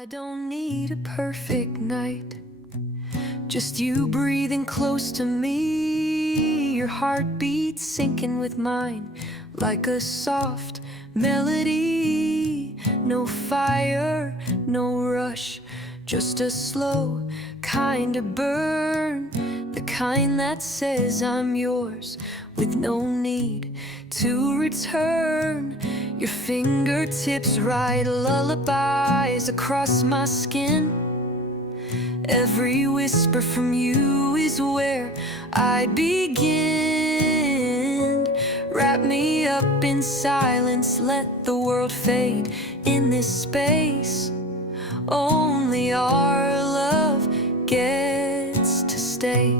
I don't need a perfect night, just you breathing close to me, your heartbeat syncing with mine like a soft melody. No fire, no rush, just a slow kind of burn, the kind that says I'm yours with no need to return. Your fingertips write lullabies across my skin. Every whisper from you is where I begin. Wrap me up in silence, let the world fade in this space. Only our love gets to stay.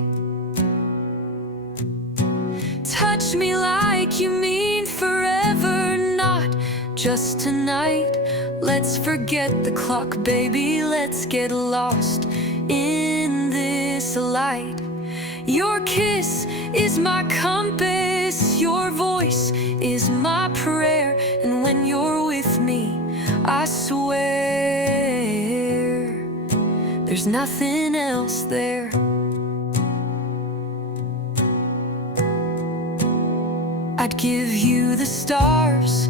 Touch me like you mean forever, not just tonight. Let's forget the clock, baby, let's get lost in this light. Your kiss is my compass, your voice is my prayer, and when you're with me, I swear there's nothing else there. I'd give you the stars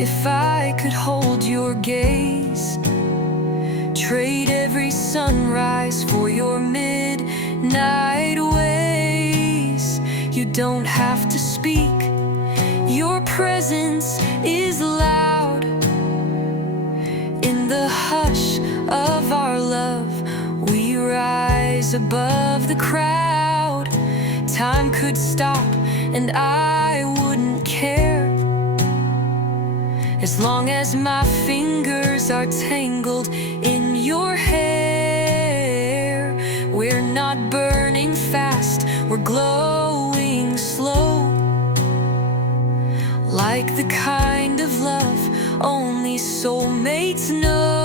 if I could hold your gaze, trade every sunrise for your midnight ways. You don't have to speak, your presence is loud. In the hush of our love, we rise above the crowd. Time could stop and I wouldn't care, as long as my fingers are tangled in your hair. We're not burning fast, we're glowing slow, like the kind of love only soulmates know.